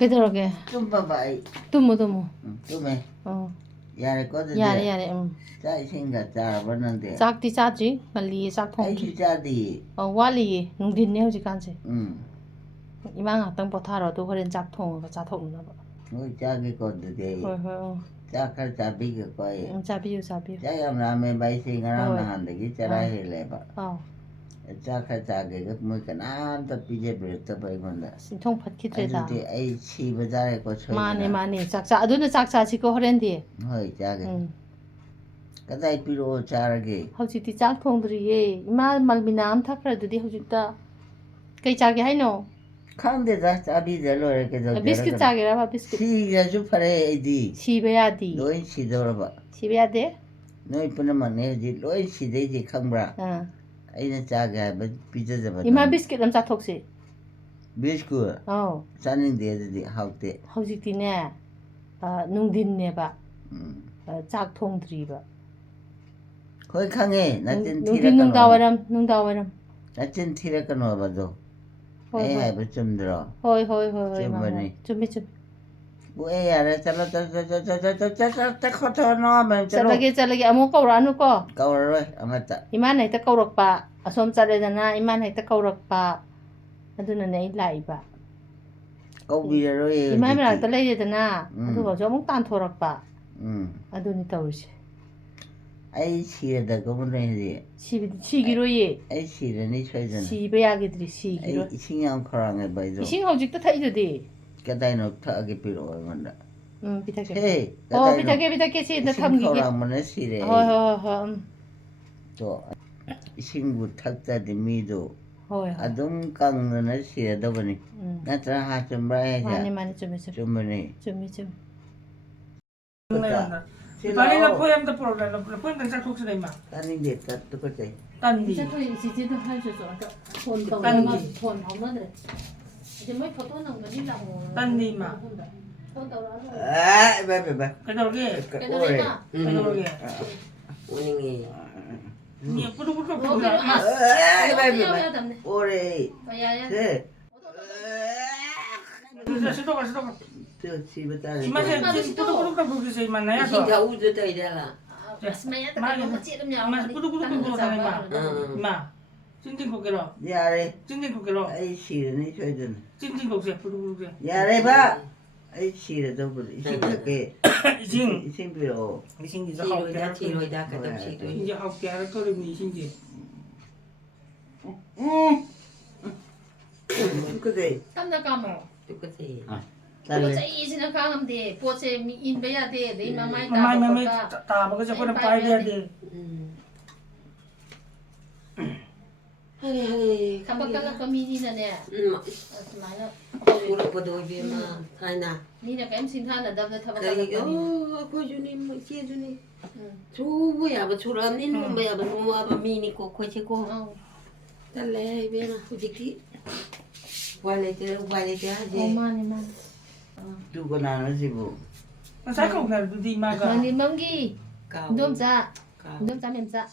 그대로게. 좀 봐봐. 두무. 좀 해. 야래 꺼도 돼. 야래. 짜 생각 짜봤는데. 짝디 짜지. 빨리 짝 아이 통지. 짜디. 왈리. 농딘네 호지간지. 응. 이만 갔던 버타라도 그런 짝 통을 짜 통나 봐. 뭐 짜게 꺼도 돼. 헐. 짜칼 짜비게 꺼야. 짜비유. 짜야 라면 바이싱 하나 나한테 기차라 해래봐. 짜칼 짜게 그 뭐가 나한테 비제 버렸다 봐이건다. 신통 팟키트다. 아주디 아이 치바자래 거 쳐야. 많이 짝짜. 아두는 짝짜지고 허렌디. 허이 짜게. 그다이 필요 짜르게. hꯧjikti chak thongdriye ima malmina am thakradudi hojikta kai chage haino 칸데다 짜비 될로 이렇게 저. biscuit chagera ba biscuit 시가주 파래 이디. 시베야디 너희 시더라. 시베야데 너희 뿐만 아니지 너희 시대지 칸브라. 아이는 짜게 비자자. ima biscuit am chathokse 비스쿠. 짜는데 이디 하우테. hojikti ne nungdin ba chak thongdri ba 거기 강해. 나진 nungdin nungdawaram 나진 티라가 넣어봐도. 에이 해봐 좀 들어. hoi chumi 뭐 에이야래 잘라 커터 넣으면 chalage amu kaura anu ko 까워라 아마따. iman hekta kaurakpa asom chaledana iman hekta kaurakpa aduna nei laiba 까비래로 해. iman merakta leiredana aduga jo amuk tan thorakpa aduni tawrise 아이 시에다 그분들이 시기로ye 아이 시르니 쳐잖아. 시베야기들이 시기로 아이 신경 거랑에 봐도. 이싱 hojikta thaidudi 까다이노 타게 필요 없는다. bitake 헤이. bitake 시다 신경 탐기게 거랑은 시래. hoi 또 신구 탁자디 미도 hoi 아동 강는 시에다 보니. 나tra 하좀 봐야지. mani 좀 보니. chumi Bali na poem da problem na poem da sak thok sai ma. Tani de tat to kate. Tandi. 지지도 할수 있어 폰 딴지. 폰 하면은 이제 뭐 포토 넣는 거니 라고 Tandi ma. 폰 떠라서 아, 봐. Kadorge. 오래. Kadorge. 오닝이. Ni pudu pudu 뭐 pudu. 그래 Ma. 아 오래. 야야 네. Sitok. 저 집에 따라. Cuma saya pudu pudu pudu sai ma na ya. Hindi ka udo tayo dala. Masmaya ta ka mo chidam nya Ma pudu pudu sai ma. Ma. Cinting ko kero. 야래. Cinting ko kero. 아이 시르니 쳐든. Cinting ko sai pudu pudu. 야래 봐. 아이 시르도 부리. 시르게. Ising. 이생 필요. Ising di sa Chiro hau da, kero. chiro da, kadam chiro. Inja hau kero ko rin ni ising di. 그래. 땀나 까모 Tukasi. 뭐 제이지나 까감데 포체 인베야 돼 내일 마마이 Mamay 다 ta ba ko sa ko na pai dia di. Hari. 깜빡깜빡 미니나네 스마일 Puro pa do bi ma. Kaina. 니네 뱀 신타나 답다 타바 Kari ako juni mo siya juni. Chubo ya ba churam nin mo ba ya ba mo ba mini ko ko che ko. Tale be na ujiki. Wale te aje. 오마니 두고 나는 집у. Sa ko na di ma ga. 만디 멍기 Kau. 놈자 멤자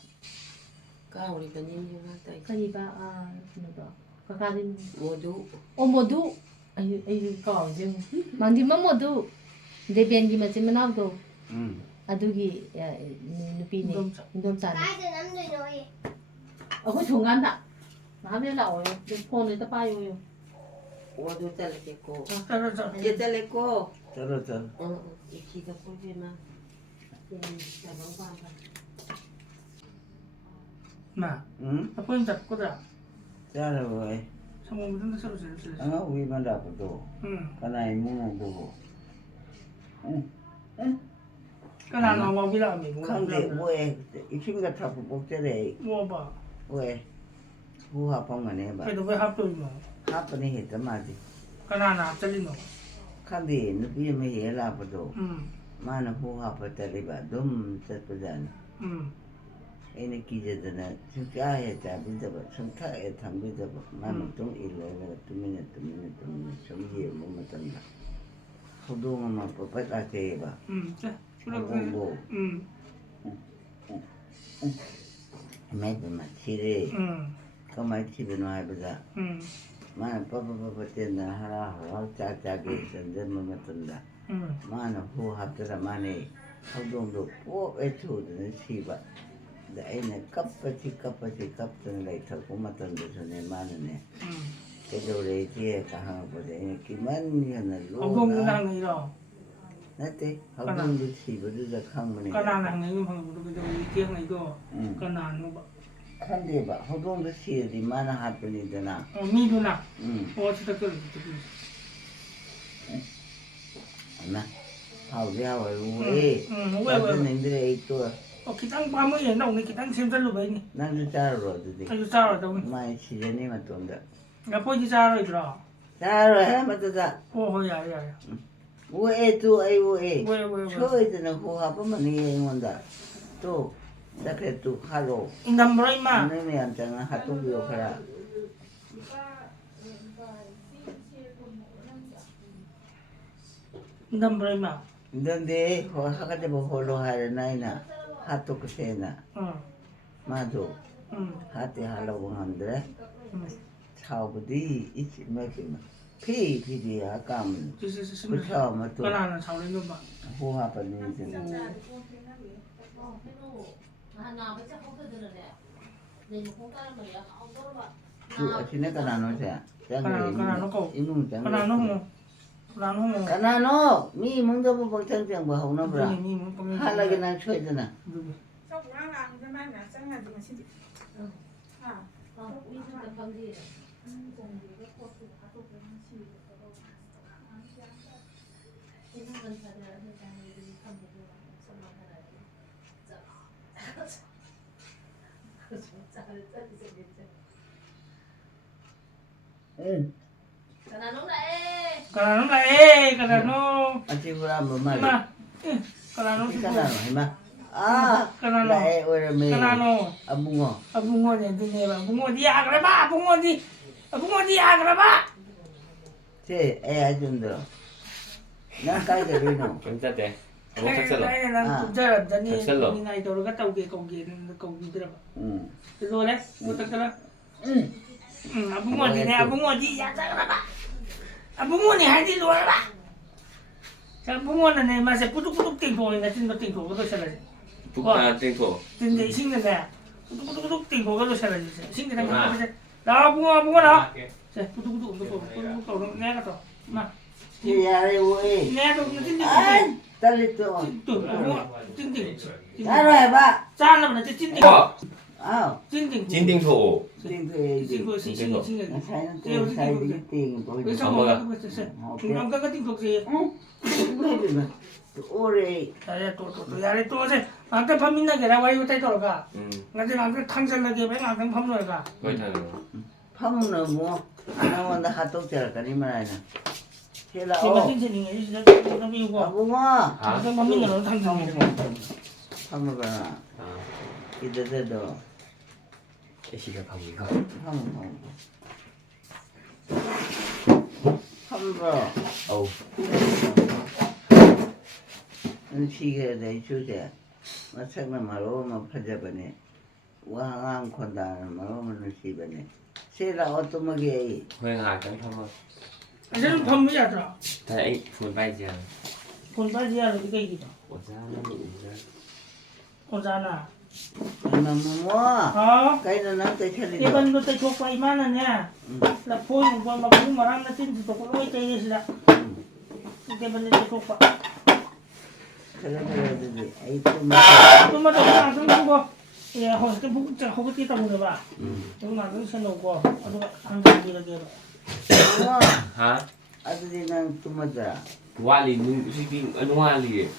Kau ri kanin yung matay. 그리바 아 뭐다 가가린 Modu. 모두 아유 까지 만디 모두 데벤기 맞지 만나도 응. 아두기 누피니 놈자 Cái gì nắm rồi rồi. 그 종간다 마음에 나와요 폰을 또 봐요 Modu talaga ko. Sa. Ye talaga ko. 떨어져. Ikita ko bi ma. Sabang pa. Ma. 응? Apa yang tak ko da? 잘해 봐. Sa mo mudun sa sa. 아, 위만 잡아도. 가나이 무는 Kana na mo bila mi. 근데 뭐해? 이 친구가 타고 복제래. Mo ba. 왜? 부하 방만 해봐. Kaya ba hap to mo. 하프니 했단 말이지. Kana na tali no. 근데 누비면 해라고도 Hmm. 많은 부하 버터리가 좀 뜯잖아. 애는 기재드나 진짜에 잡이다 봐. 성타에 담비다 봐. 나는 좀 일러가 뜨면 좀 이해 못 못한다. 소동만 뽑아다 대봐. Sa. 뭐 매번 마치래. 그만 집에 놔보자. mana papa tenda hara caca dan mematunda mana hu haptera mana hudung do po etu dan siba da ina kapati kapten lai thaku matunda sune mana ne cái đồ đấy thì cả hàng của đấy cái món như là lúa ông không đang nghĩ rồi nè thế họ không được xí vào được không mà này cái nào hàng này không được cái đồ tiếng này cơ cái nào nó bảo không đi bảo họ không được xí thì mà nó hạt bên đây nào mi luôn nào ô chỉ được cái nè họ giao rồi uế họ cứ nên đi ấy thôi cái tăng 30 nghìn đồng này cái tăng xem rất là vậy nó đi ra rồi thì cái sao rồi đâu mai chỉ là này mà tuần được cái phố chỉ sao rồi rồi ra rồi hả mà tôi ra ô hồi à rồi uế tu ấy uế 왜 chơi thì nó phù hợp với mình nghe ngon đó tu đã cái tu hello 인간 뭐라 임마 này này anh chẳng hạt tu biểu phải à 인간 뭐라 임마 근데 하가지 뭐 홀로 하려나이나 하도 그세나 마도 하티 하려고 한데 차오부디 이치 맥이마 피디야 감 그쵸 뭐또 cái nào là sáu lên luôn mà 호하바니 이제 그 어찌네 까나노자 이놈 cái nào nó không 까나노 미 멍더부 벅창창 뭐 하나 보라 하라게 난 쳐야잖아 응 cái nào nó là ê cái nào nó 아치 보라 뭐 말이 mà cái nào nó 까나노 해마 아 나의 오름이 cái nào nó 아붕어 bungo này thì này mà bungo đi à cái ba bungo đi à cái ba 제 애아준들 난 까이들이노 진짜 돼. cái 뭐 탁살로. này là cũng chơi làm cho nên Thật như này tôi cái tàu kia cầu kia thế nào 응 thế rồi đấy một tắc cái đó 응 bungo thì này bungo đi à cái ba bungo này hay đi luôn ba cái bungo này mà sẽ putuk tiền thôi là tiền thôi cái đó là 북한 땡토. tiền sinh này nè putuk tiền thôi cái đó là sinh cái này đó bungo đó putuk nghe cái đó mà 지야래 오이 nghe được nó tin 아이 딸리 또 tưởng tin 따로 해봐 cha là mình tin tin 아우 tin 진딩토. 띵크해야지 sinh 사이는 또 사이드기 띵 với 보이지 sao mà chúng nó có cái tin thuộc gì 응? 그러면 오래 tôi ra đây tôi sẽ ăn cái phẩm này cái nào vậy tôi tôi cả ngay cái ăn cái thang chân là cái mấy ăn cái phẩm rồi cả 거의 다. 파문은 뭐 나온다 핫도그를 거리면 해라 thì mà tin gì thì nó bị qua 아붕어 cái phẩm này nó thang chân 파문 봐라 이들도 애쉬가 방이가. 파문 봐 어우. 음식에 대해 주제 마찬가지 말로만 퍼져버네 왕왕 건다는 말로만 시버네 세라 어떤 먹이 호행아 짱 한번. cái phẩm bây giờ rồi 다이 돈 바이지야. còn bao nhiêu là cái gì đó 오자는 오자. còn ra là 얼마 뭐 cái 가이는 남자 차리고 bên tôi chụp quay mà nè là phôi một mà cũng mà ăn nó tin thì tôi có lỗi chơi gì đó cái bên tôi chụp 그래가지고 아이 tôi mà tôi làm xong không có thì hồi cái bụng chẳng không có tí tông được bà tôi làm cái sân đầu qua tôi ăn gì là kia 뭐 하? 아들이랑 뚜마더라 와리 눈시빙 은와리.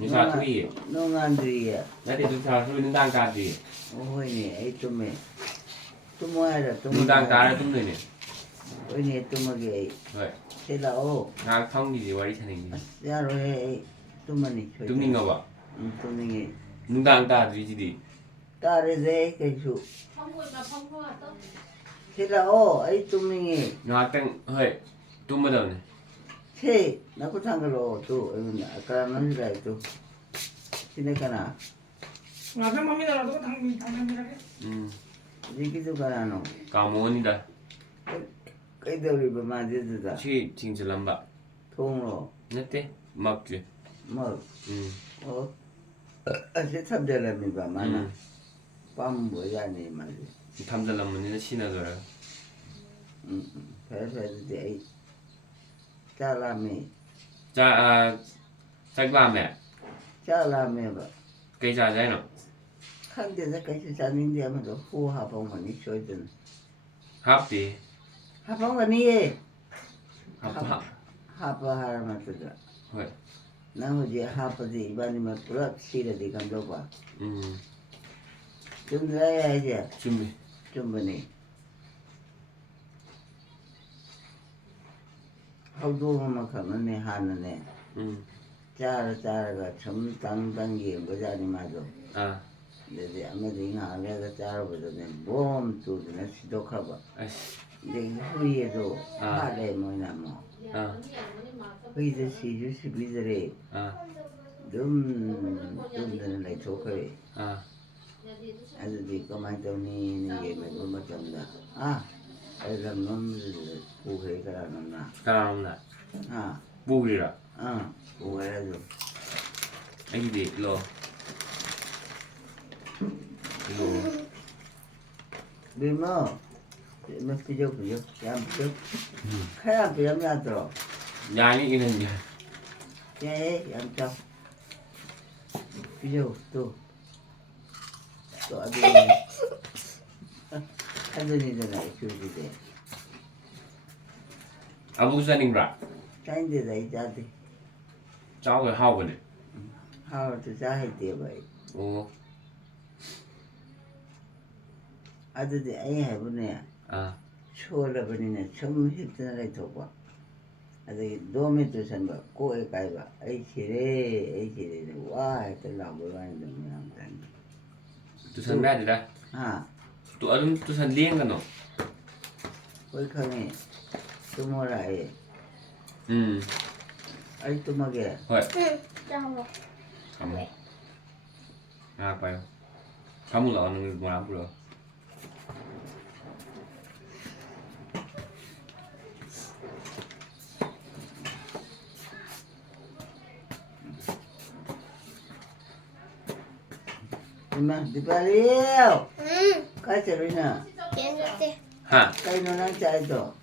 누가 투이. 농안들이야 나한테 누가 투이 눈당까지. 오호이니 아이 뚜메 뚜모하라 눈당까를 tum네. 오이니 뚜모게 왜? 세라 오 나 성기지 와리 차는 게. 야로 해 뚜마니 tumnin가 봐. 뚜닝이 눈당까지 지디. 딸에 개수 세라 오 아이 뚜밍이 나땡 헐. tum마다네. 세 나고 탄걸로 또 아까 nói 또 지내가나 là cái mắm này là tôi thằng gì đấy 얘기도 가나노 까모니다. ꯀꯩꯗꯧꯔꯤꯕ ꯃꯥꯗꯤ ꯑꯗꯨꯗ ꯁꯤ ꯊꯤꯡꯖꯤꯜꯂꯝꯕ ꯊꯣꯡꯂꯣ ꯅꯠꯇꯦ ꯃꯛꯁꯦ ꯃꯛ ꯎꯝ ꯑꯣ ꯑꯁꯤ ꯊꯝꯖꯤꯜꯂꯝꯃꯤꯕ ꯃꯥꯅ ꯎꯝ ꯄꯥꯝꯕ ꯌꯥꯅꯤ ꯃꯥꯗꯤ ꯊꯝꯖꯤꯜꯂꯝꯕꯅꯤꯅ ꯁꯤꯟꯅꯗꯣꯏꯔ ꯐꯔꯦ ꯐꯔꯦ ꯑꯗꯨꯗꯤ ꯑꯩ ꯆꯥꯛ ꯂꯥꯝꯃꯦ ꯆꯥꯛ ꯂꯥꯝꯃꯦ ꯆꯥꯛ ꯂꯥꯝꯃꯦꯕ ꯀꯩ ꯆꯥꯁꯦ ꯍꯥꯏꯅꯣ ꯈꯪꯗꯦꯗ ꯀꯩꯁꯨ ꯆꯥꯅꯤꯡꯗꯦ ꯑꯃꯗꯣ ꯍꯨ ꯍꯥꯞꯄꯝꯒꯅꯤ ꯁꯣꯏꯗꯅ ꯍꯥꯞꯇꯦ ꯍꯥꯞꯄꯝꯒꯅꯤꯌꯦ ꯍꯥꯞꯄ ꯍꯥꯞꯄ ꯍꯥꯏꯔ ꯃꯇꯨꯡꯗ ꯍꯣꯏ ꯅꯪ ꯍꯧꯖꯤꯛ ꯍꯥꯞꯄꯗꯤ ꯏꯕꯥꯅꯤꯃꯛ ꯄꯨꯂꯞ ꯁꯤꯔꯗꯤ ꯀꯝꯗꯧꯕ ꯎꯝ ꯆꯨꯝꯗ꯭ꯔꯥ ꯑꯩ ꯍꯥꯏꯁꯦ ꯆꯨꯝꯃꯤ ꯆꯨꯝꯕꯅꯤ ꯍꯧꯗꯣꯡ ꯑꯃꯈꯛꯅꯅꯦ ꯍꯥꯟꯅꯅꯦ ꯎꯝ ꯆꯥꯔꯒ ꯁꯨꯝ ꯇꯪ ꯌꯦꯡꯕꯖꯥꯠꯅꯤ ꯃꯥꯗꯣ ꯑꯥ ꯑꯗꯨꯗꯤ ꯑꯃꯗꯤ ꯉꯥꯏꯍꯥꯛ ꯂꯩꯔꯒ ꯆꯥꯔꯨꯕꯗꯅꯦ ꯕꯣꯝ ꯇꯨꯗꯅ ꯁꯤꯗꯣꯛꯈ꯭ꯔꯕ ꯑꯁ ꯑꯗꯒꯤ ꯍꯨꯏ ꯑꯗꯣ ꯑꯥ ꯍꯥꯠꯂꯦ ꯃꯣꯏꯅ ꯑꯃꯨꯛ ꯑꯥ ꯍꯨꯏꯗꯣ ꯁꯤꯁꯨ ꯁꯤꯕꯤꯗ꯭ꯔꯦ ꯑꯥ ꯑꯗꯨꯝ ꯇꯨꯝꯗꯅ ꯂꯩꯊꯣꯛꯈ꯭ꯔꯦ ꯑꯥ ꯑꯗꯨꯗꯤ ꯀꯃꯥꯏꯅ ꯇꯧꯅꯤꯅ ꯌꯦꯡꯅꯕ ꯃꯇꯝꯗ ꯑꯩ ꯂꯝ ꯑꯃꯗꯨꯗ ꯄꯨꯈ꯭ꯔꯦ ꯀꯅꯥꯅꯣꯝꯅ ꯀꯅꯥꯅꯣꯝꯅ ꯑꯥ ꯄꯨꯈ꯭ꯔꯤꯔꯥ ꯄꯨꯈ꯭ꯔꯦ ꯑꯗꯨ ꯑꯩꯒꯤꯗꯤ ꯂꯣ ꯕꯤꯃꯣ ꯄꯤꯖꯧ ꯌꯥꯝ ꯄꯤꯖꯧ ꯈꯔ ꯌꯥꯝ ꯄꯤꯔꯝ ꯌꯥꯗ꯭ꯔꯣ ꯌꯥꯅꯤ ꯏꯅꯟ ꯌꯥꯏꯌꯦ ꯌꯥꯝ ꯆꯥꯎ ꯄꯤꯖꯧ ꯇꯨ ꯑꯗꯨꯅꯤꯗꯅ ꯏꯆꯨꯁꯤꯗꯤ ꯑꯃꯨꯛ ꯆꯥꯅꯤꯡꯕ꯭ꯔꯥ ꯆꯥꯅꯤꯡꯗꯦꯗ ꯑꯩ ꯆꯥꯗꯦ ꯆꯥꯎꯒ ꯍꯥꯎꯕꯅꯦ ꯍꯥꯎꯔꯁꯨ ꯆꯥ ꯍꯩꯇꯦꯕ ꯑꯩ ꯑꯣ ꯑꯗꯨꯗꯤ ꯑꯩ ꯍꯥꯏꯕꯨꯅꯦ ꯑꯥ ꯁꯣꯜꯂꯕꯅꯤꯅ ꯁꯨꯝ ꯍꯤꯞꯇꯅ ꯂꯩꯊꯣꯛꯄ ꯑꯗꯒꯤ ꯗꯣꯃꯤꯠ ꯇꯨꯁꯟꯕ ꯀꯣꯛꯑꯦ ꯀꯥꯏꯕ ꯑꯩ ꯁꯤꯔꯦ ꯋꯥ ꯍꯦꯛꯇ ꯂꯥꯎꯕ ꯋꯥꯅꯤꯗ ꯃꯌꯥꯝ ꯆꯪꯉꯤ ꯇꯨꯁꯟꯕ ꯌꯥꯗꯦꯗ ꯑꯗꯨꯝ ꯇꯨꯁꯟ ꯂꯦꯡꯒꯅꯣ ꯍꯣꯏ ꯈꯪꯉꯦ ꯇꯨꯝꯃꯣꯔ ꯑꯩ ꯎꯝ ꯑꯩ ꯇꯨꯝꯃꯒꯦ ꯍꯣꯏ ꯊꯝꯃꯣ ꯉꯥꯏꯍꯥꯛ ꯄꯥꯏꯌꯣ ꯐꯃꯨꯡ ꯂꯥꯛꯑꯣ ꯅꯪ ꯃꯣꯔꯥ ꯄꯨꯔꯛꯑꯣ 이마 디발리 같이 로이나 ꯍꯥ 그래도 난 짜이도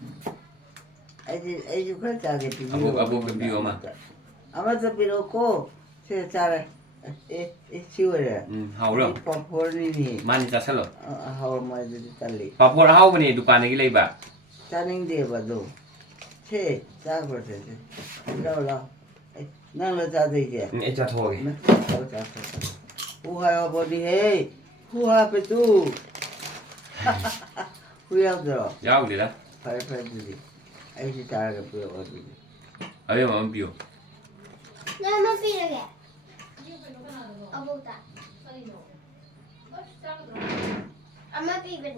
애주 그걸 짜게 비비고 아부 비비고 마 아마도 비로고 제 짜래 치워래 하우려 뽀뽀리니 많이 짜살로 하울 뭐지 딸리 파포 하우버니 두카네기 레이바 짜닝데 봐도 제 짜버세 일로라 나는 짜도 이제 애자 더하게 후하여 버리 해 후하 빼도 후야들어 야우리라 팔팔들이 아이지 따라가 보여 어디 아왜 마음 비오 나만 비르게. 어보다. 엄마 비르니.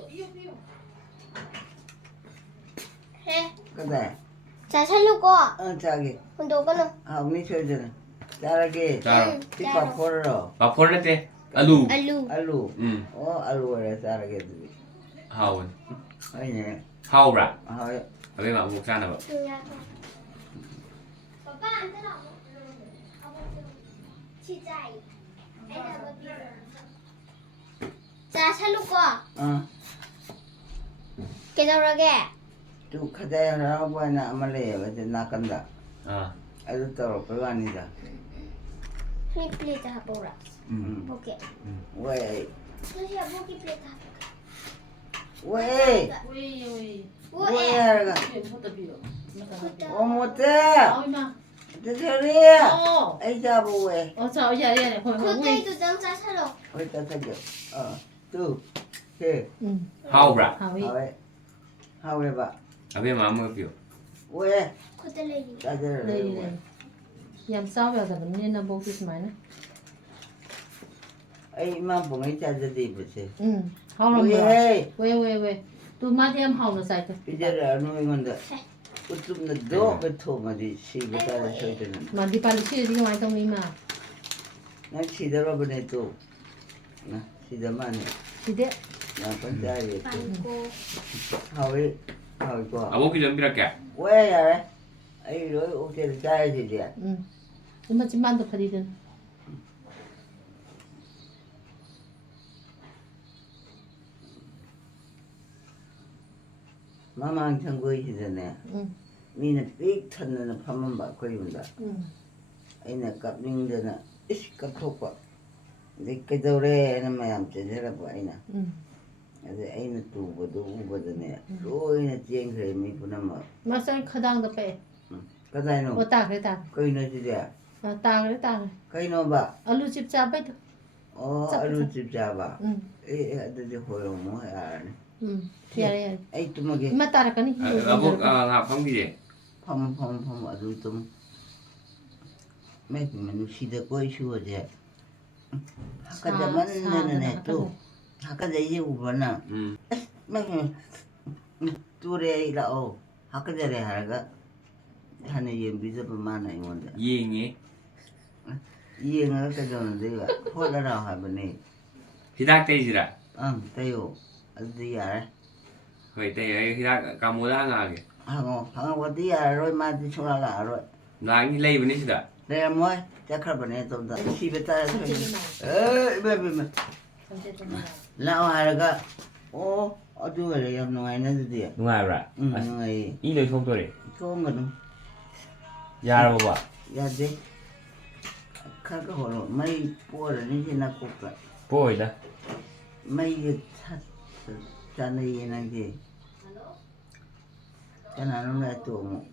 해. 그래 자 살려고. 짜게 근데 오빠는 우리 저저는 짜라게 자 뒷밥 벌어 파포르네 알루 알루. 알루 알루에 짜라게 들이 하운 아니네 하우라 아 왜 마음 못 짜나 봐 오빠 안 들어. 치자이. 자 살려고. 깨달아게. 또 가자라고 하나 아말래요 이제 나간다 아 아주 또 아니다 플레이트 하보라. 보게. 왜 소시야 보기 플레이트 하보라. 왜? 왜? 하라가 못해 저리야 아이 잡고 왜 그때도 장사 살러. 어디다 저기 또해 하우라 하왜 봐 왜 마음 비오 왜? 그때 레이. 짜들 왜? Làm sao bây giờ mình nên là bố cái máy này. ấy mà bụng ấy 짜들 đi bữa chứ Hao làm 왜? 왜. 또 마디 em hao nó sai thôi. 이제 안 오는 건데 좀 더 뱉어 말이 시부터 소리는 Mà đi bán chia đi ngoài trong đi mà. 나 시대로 보내 또 시대만 해 Thì đấy. 나 번짜리 방고. 하왜 이거. 아버기 좀 빌할게. 왜 야래? 아이 너 어떻게 짜야지 돼? 응. 이마 집만도 파리든. 마망 청구이시잖아. 응. 니는 삑 쳤는 판만 받고 입는다. 응. 아이나 깝닝잖아. 이씨 깝톡봐. 내 그저래 는 마음 째려봐 아이나. 응. 그래서 아이는 또 우거드네. 로이나 쨍그래 미구나 뭐. 마산 커당도 빼. 그다이노. 어 따 그래 따. 거기는 지야. 따 그래 따. 거기는 봐. 알루 집 잡아도. 알루집 잡아. 응. 에 아들이 호용 뭐 알네. 응. 피하래. 아이 뚜먹이. 이마 따라가니. 아버 아 방귀지. 펌 아주 좀 매기면 시대 거의 쉬워져. 아까 만나는 애도 아까 이제 우번나 매기면 또래이라오 아까 전에 하나가 하는 예 믿어볼 만한 건데 이행이 이행을 가져오는데 홀라라고 하더니 히닥 떼지라. 응 대요 어디 알아? vậy thì hidak kamu dah ngah ke. 하고 어디 알아? 로이마디 초라라 알아? Nah ini lagi benih sudah. 내가 뭐 자카보네 좀 더. 집에 따라서 왜 나와 하다가 어두워래 영농아 있는데 Đúng rồi ạ. 영농아 Ý lời không tôi đấy. 좋은 거는 Ya đâu bà. 야지 카가 홀로 마이 뿌어는 이제 나 꼭다 Bôi đó. 마이 자네 얘는게 자나는 왜또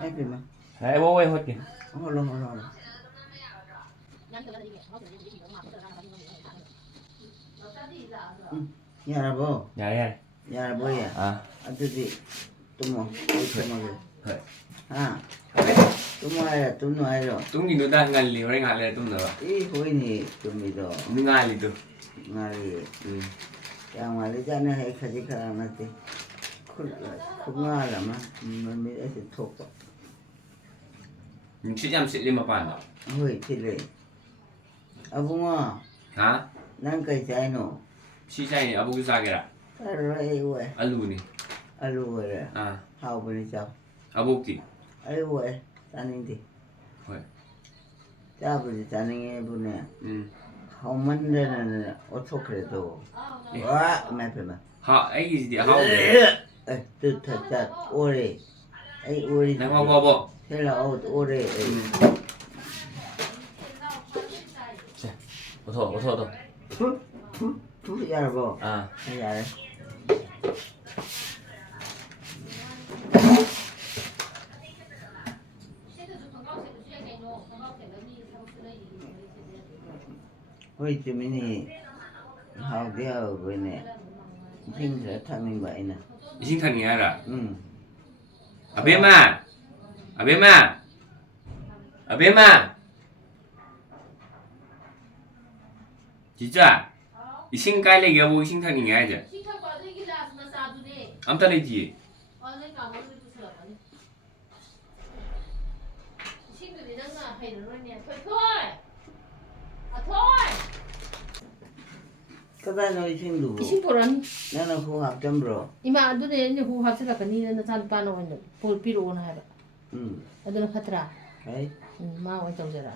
애들만 Đấy bố ơi hết kìa. 홀로 야라보 Dạ đây. 야라보야 À. 아들이 또뭐 또뭐 Thôi. 아 또뭐야 또 뭐야 Tung nhìn nó đang ngăn liều đấy ngại là tung nữa. 이 호인이 좀 믿어 Nó ngại liều tu. 말이 Ừ. 양말이잖아 해 가지 가라한테 콩알라마 뭐미에서 톡 Mình sẽ xịt lên mà bàn đó. 호이 til래 아붕아 Hả? 난 그자이노 Xí chay này abu cái sao kìa. 따라이 왜 Alu này. 알루래 À. 하우버니 자 Abu kì. 아이고 왜 짜는데 Thôi. 짜버리 짜능해 보내 Ừ. 하우만데는 어떻게래도 와 매페마 Họ ấy gì thì họ để. 뜻하자 오래 아이 오래 Này qua qua bộ. 헬라 오래 Ô thôi. 둘이 알아봐 À. 야 ôi chị mình học theo với nè sinh sẽ thay mình vậy nè Sinh thần nghe là. ừ À bên mà. À bên mà. À bên mà. 진짜 이 신깔래 여보 신탄이 해야지. 암탈이지. các bạn nói sinh đủ 이신보라니. 나는 후학 좀 불어 이마 아두네 이제 후 합시다가니 나 잔빠노 원래 볼 필요 오나 해라. 응 아두는 파트라. ấy 마 원정제라.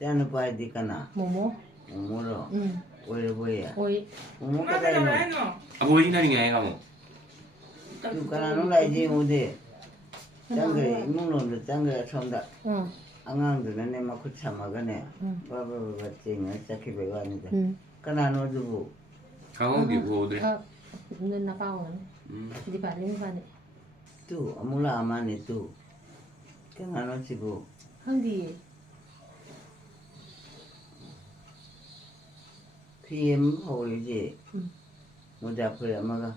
짜는 봐야 되잖아 뭐뭐? 뭐로 응. 왜 뭐야 오이. 뭐 Má cái cái này nào nó nó. 아버지 신탄이 해 가면. 그 까나 nó lại gì mà thế 짱 그래 먹는 짱 그래 처음다 응. 안강도 내 막고 참아가네 응. 바바바 찡 짝히 배가는데 응. 까나 너 두고 가고 비고 오더래. nên là bao rồi. Đi bà đi bà này. 또 아무나 아마네 또 까나 너 지고 Không gì. PM hồi Ừ. một 잡으려 엄마가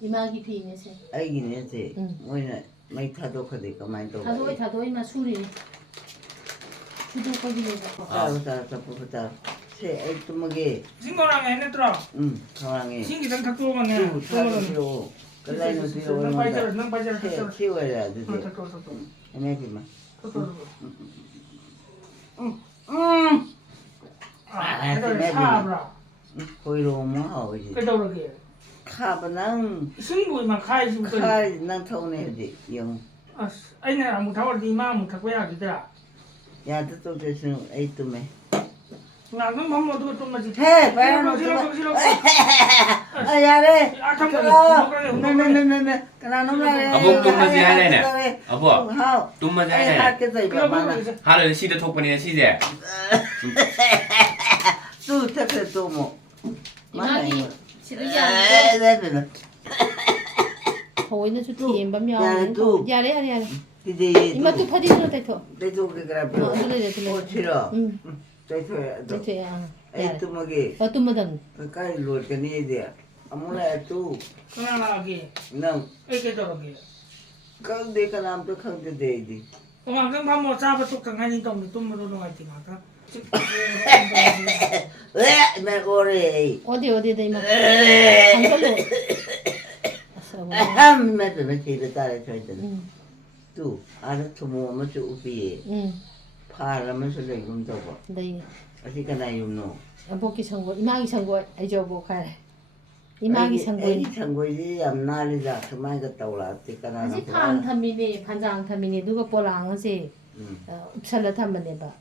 이마기 비면서. 알긴 했지 응. 뭐냐 많이 타독하니까 많이 또 다도이 마 술이. 수도 거기는 거. 따로 뽑았다 새 애뚜먹이 신고랑 해냈더라. 응 상황이 신기장 탁 들어가네. 또 타도 필요 그라이는 필요 난 빠지라, 얼마나 난 빠지라, 빠지라. 키워야 되지 또. 애매기만 아, 그래, 사브라. 거기로 오면 하오지 그래도 그러게. 카바 낭 승부에만 가야지 그. 카이 낭 타오네 지 영. 아, 아니 아무 타월디 마음 갖고야 되더라. 야도 또 되신 에이 또메. 나는 밥 먹어도 좀 맞지. 해 빨리 싫어, 싫어. 아 야래. 아, 참, 네네네네. 그나 놈라래. 아복 좀 맞지 하네. 아복 하오. 좀 맞지 아이 하네. 하께서 이거 많아. 하루 시대 톡번이네 시대. 또 택배 또 뭐. 많아 이거. 지르지 네네네. 거기는 좀 뒤엠밤이야. 야, 또. 야래. 이제 이마 또 파디는 데토. 내도 그래. 들래. 싫어. 응. 저ito야. 데토야. 에이 또 뭐게. 또 뭐든. 가까이 놀 거니 이제. 아무나 또 그나마게 능 이렇게 저렇게. 가운데 가 남도 가운데 돼야지. 그만큼 밥 먹어 잡아 또 강한이 좀 물어도 가지 마. 왜? 내 오래. 어디다 이마. 한걸로. 아함 맞아 맞아 이거 따라 줘야 돼. 응. 또 알아서 뭐 먼저 우비에 응. 파라면서 내금 더고. 네. 어디가 나 юм노. 아버기 선거, 이마기 선거 알죠 뭐 가래. 이마기 선거. 이 선거지 암날이다. 그만 갔다 올라. 때까나. 아직 탐미니 반장 탐미니 누가 보랑 하지. up살라 탐만해 봐.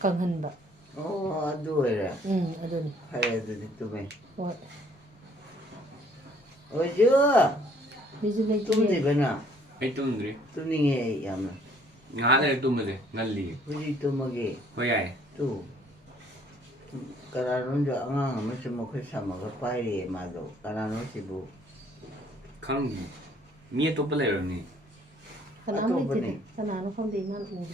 강한 봐. 아두에라. 응, 아더니. 파야지 또메. 뭐 어저. 미즈메 좀 되잖아. 이 뚱들이. 뚱닝에 야마. 하늘 뚱들이 날리. 우리 또 뭐게. 호야이. 또 까라는 저 앙앙 무슨 뭐 그사 먹어 빨리 마도 까라는 시부 강 미에 또 벌레로니. 하나는 되게 하나는 컴데이만 우리.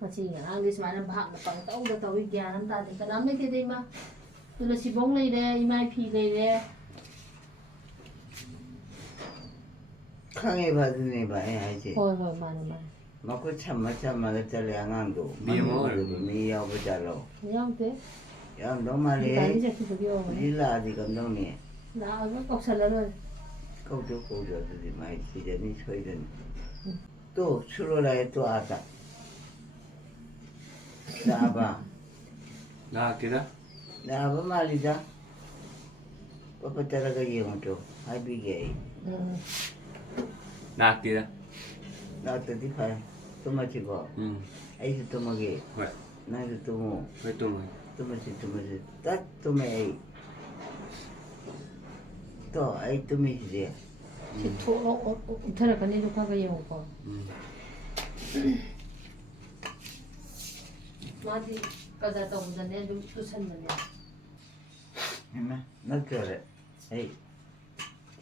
마치 안기스 많은 박 방 떠오다 떠위 갸는 다 되니까 남네 되데 마. 또 시봉 레이래 이마이 피 레이래. 강에 받으니 봐야 하지. 헐 많이. 먹고 참마 그짤 양앙도 미야보자로 양대. 양 너말이 많이 잡히 저기요. 일라지 감독니 나 아주 꼭 살라를. 꼬우저들이 많이 시전이 소이전 또 수로라에 또 아다 나봐 나게다. 나봐 말이다 빠빠 따라가 이용도 하비게 나게다. 나한테 파야 또 마치고 아이스 또 먹이 왜? 나도 또 왜 또 뭐? 또 마치 딱또 매이 또 아이 또 매이지 시토 우타라 간이도 가가 영고. 마디 가자 또 운전해 좀 추천하네. 했나? 납조래 에이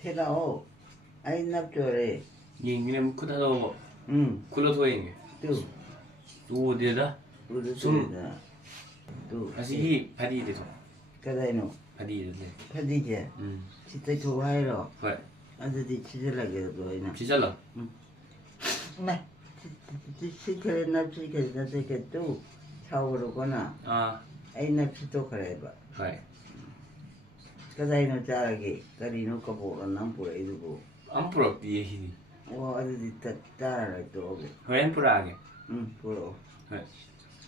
세라오 아이 납조래 얘기는 쿠다도 응 굴러도잉. 또 또 어디다? 우리 좀. 소리다 또 아시 바디 되죠. 까다이노 바디 되네. 파디제 진짜 좋아해요 왜? 아들이 치질하게 보이나 지잘라. 네 시켜야 납치게 나한테 또 차오르거나 아, 아이 납치도 그래 봐 왜? 까다이노 자라기 까리노 거보로 남부에 이러고 안 부럽디 얘기. 아들이 따라라 또 오게 왜 안 부러하게? 응 부러워 왜?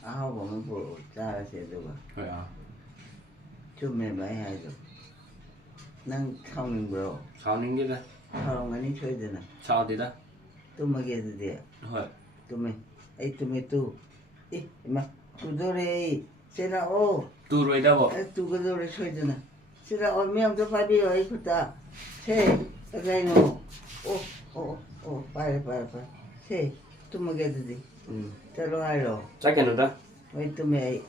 아우 보면 부러워 따라서 해줘봐 왜? 아, 좀 해봐야 해줘 난 처음인 거로 사는 게다. 사랑하니 줘야 되나 사대다. 또 먹여도 돼 왜? 또매 에이 또매 또이 이마 구도래 세라오 두로이다 뭐. 또 구도래 줘야 되나 세라오 명도 밥이요 이거다 세 가이노 오오오 빨리 세또 먹여도 돼 저로 가요 짧게 놓다. 왜 또매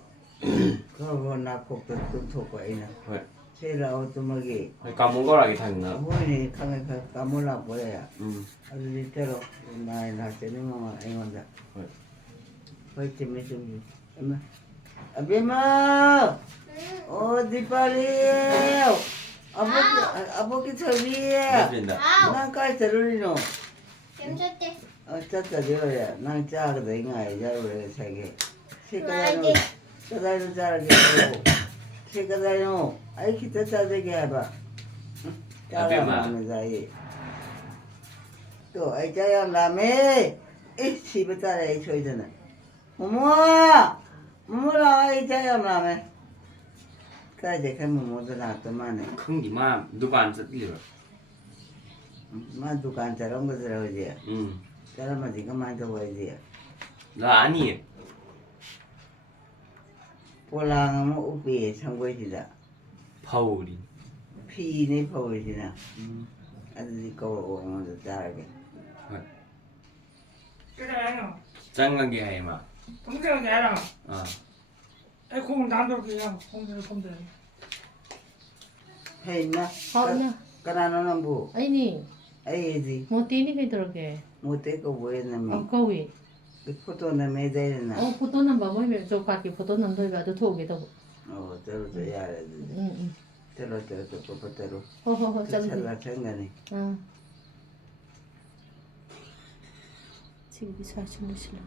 그거 나 꼭도 또 토고 이나 왜? 세라오 또 먹이 까먹으라기 당나. 뭐니 강에 까물라 보여야 응. 아주 때로 나이 나 때는 뭐 아이건다 왜? 거기 좀 엄마 아베마 어디 빨리 아버지 저기에 된다. 난까지 들으리노 염소대. 짰다 되어야 난 짜거든 이거 자루래 세개 세가다노 짜다노 짜라게 하고 세가다노 아이 기타 짜되게 해봐 짜라면 자이 또 아이 짜야 라메 이 집에 따라 줘야 되나 모모라 아이 짜야 라메 까지 가면 못 나왔더만 큰기 마 두간 뜯리러. 마 두간 저런 거 들어오지 응. 사람은 지금 만져보지 나 아니. 볼랑은 우비 상고시다 파울이. 피니 보이시나 아주 거울 오면서 자라게 그래. 짱가게 해 마. 동생이 알아. 어. 에 공은 남들게요. 공들 공들. 해있나? 아니야. 까나노는 뭐 아니 아이지 뭐 뛰니 그 들어게 못해 거 보였나미 거기 그 포토는 매대나 포토는 뭐 뭐면 저 밖에 포토는 더 봐도 토게 더 저로 야래 응응 저로 뽀뽀대로 허허허 잘라 생각네 응 지금 이 사진 실로